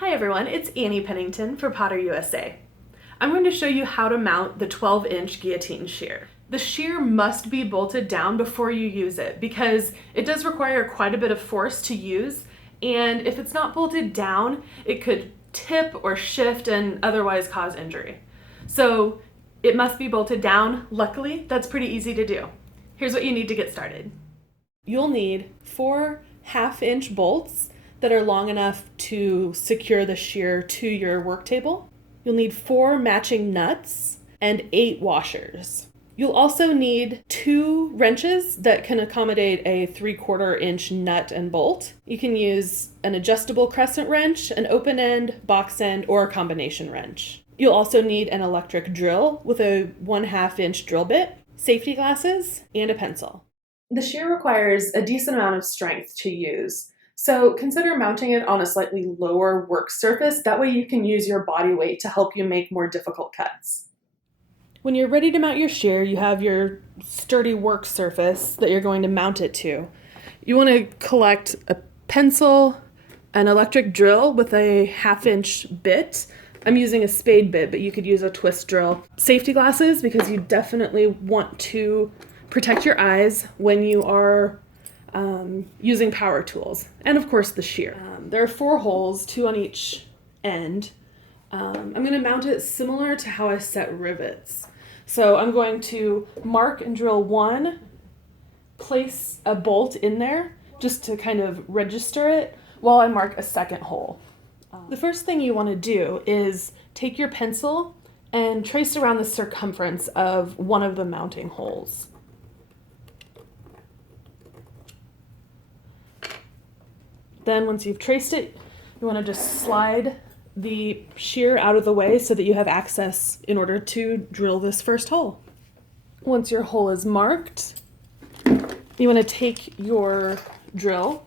Hi everyone, it's Annie Pennington for Potter USA. I'm going to show you how to mount the 12-inch guillotine shear. The shear must be bolted down before you use it because it does require quite a bit of force to use, and if it's not bolted down, it could tip or shift and otherwise cause injury. So it must be bolted down. Luckily, that's pretty easy to do. Here's what you need to get started. You'll need 4 half-inch bolts that are long enough to secure the shear to your work table. You'll need 4 matching nuts and 8 washers. You'll also need 2 wrenches that can accommodate a 3/4 inch nut and bolt. You can use an adjustable crescent wrench, an open end, box end, or a combination wrench. You'll also need an electric drill with a 1/2 inch drill bit, safety glasses, and a pencil. The shear requires a decent amount of strength to use, so consider mounting it on a slightly lower work surface. That way you can use your body weight to help you make more difficult cuts. When you're ready to mount your shear, you have your sturdy work surface that you're going to mount it to. You want to collect a pencil, an electric drill with a 1/2 inch bit. I'm using a spade bit, but you could use a twist drill. Safety glasses, because you definitely want to protect your eyes when you are using power tools, and of course the shear. There are 4 holes, 2 on each end. I'm going to mount it similar to how I set rivets. So I'm going to mark and drill 1, place a bolt in there just to kind of register it while I mark a second hole. The first thing you want to do is take your pencil and trace around the circumference of one of the mounting holes. Then once you've traced it, you want to just slide the shear out of the way so that you have access in order to drill this first hole. Once your hole is marked, you want to take your drill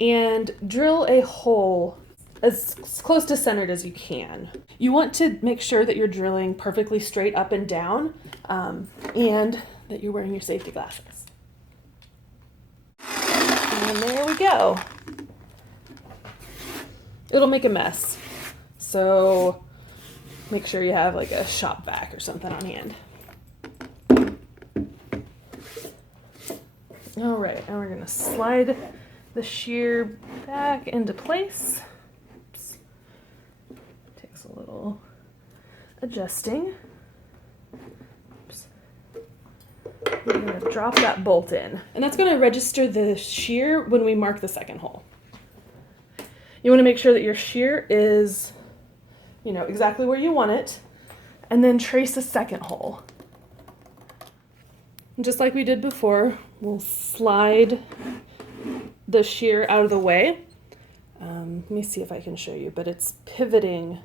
and drill a hole as close to centered as you can. You want to make sure that you're drilling perfectly straight up and down, and that you're wearing your safety glasses. And there we go. It'll make a mess, so make sure you have like a shop vac or something on hand. All right, now we're gonna slide the shear back into place. Oops. Takes a little adjusting. Oops. We're going to drop that bolt in, and that's going to register the shear when we mark the second hole. You want to make sure that your shear is, exactly where you want it, and then trace a second hole. And just like we did before, we'll slide the shear out of the way. Let me see if I can show you, but it's pivoting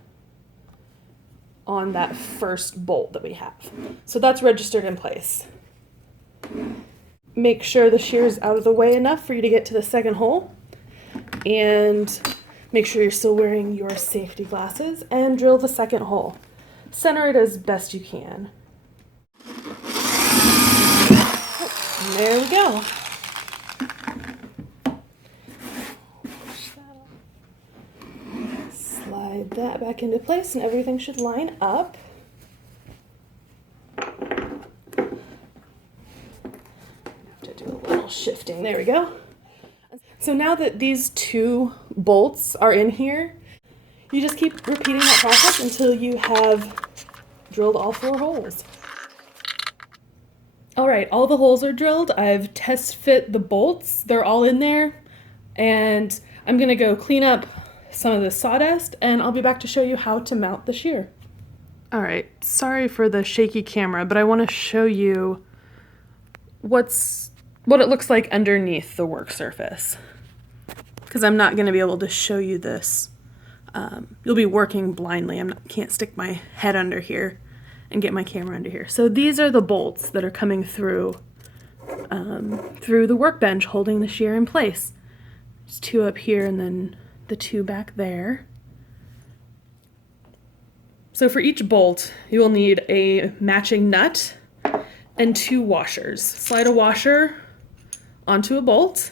on that first bolt that we have. So that's registered in place. Make sure the shear is out of the way enough for you to get to the second hole, and make sure you're still wearing your safety glasses, and drill the second hole. Center it as best you can. And there we go. Slide that back into place and everything should line up. Do a little shifting. There we go. So now that these 2 bolts are in here, you just keep repeating that process until you have drilled all 4 holes. All right, all the holes are drilled. I've test fit the bolts. They're all in there, and I'm gonna go clean up some of the sawdust, and I'll be back to show you how to mount the shear. All right, sorry for the shaky camera, but I want to show you what it looks like underneath the work surface, because I'm not going to be able to show you this. You'll be working blindly. Can't stick my head under here and get my camera under here. So these are the bolts that are coming through the workbench, holding the shear in place. There's 2 up here and then the 2 back there. So for each bolt, you will need a matching nut and 2 washers. Slide a washer onto a bolt,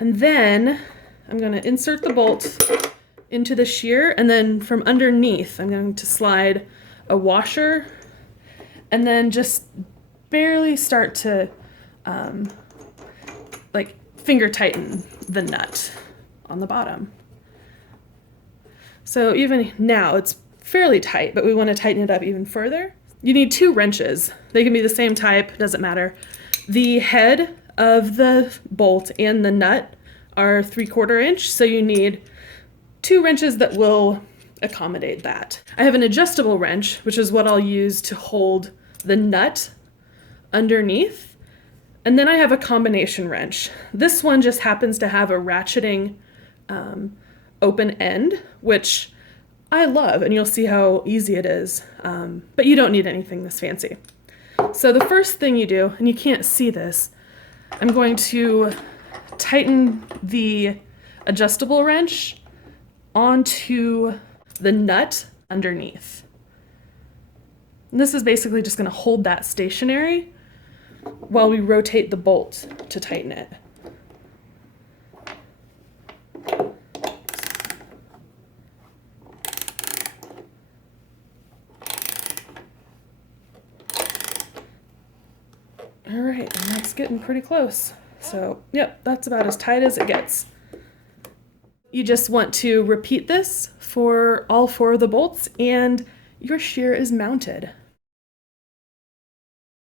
and then I'm going to insert the bolt into the shear, and then from underneath I'm going to slide a washer and then just barely start to like finger tighten the nut on the bottom. So even now it's fairly tight, but we want to tighten it up even further. You need 2 wrenches. They can be the same type, doesn't matter. The head of the bolt and the nut are 3/4 inch, so you need 2 wrenches that will accommodate that. I have an adjustable wrench, which is what I'll use to hold the nut underneath. And then I have a combination wrench. This one just happens to have a ratcheting open end, which I love, and you'll see how easy it is. But you don't need anything this fancy. So the first thing you do, and you can't see this, I'm going to tighten the adjustable wrench onto the nut underneath. And this is basically just going to hold that stationary while we rotate the bolt to tighten it. All right, and that's getting pretty close. So, yep, that's about as tight as it gets. You just want to repeat this for all 4 of the bolts, and your shear is mounted.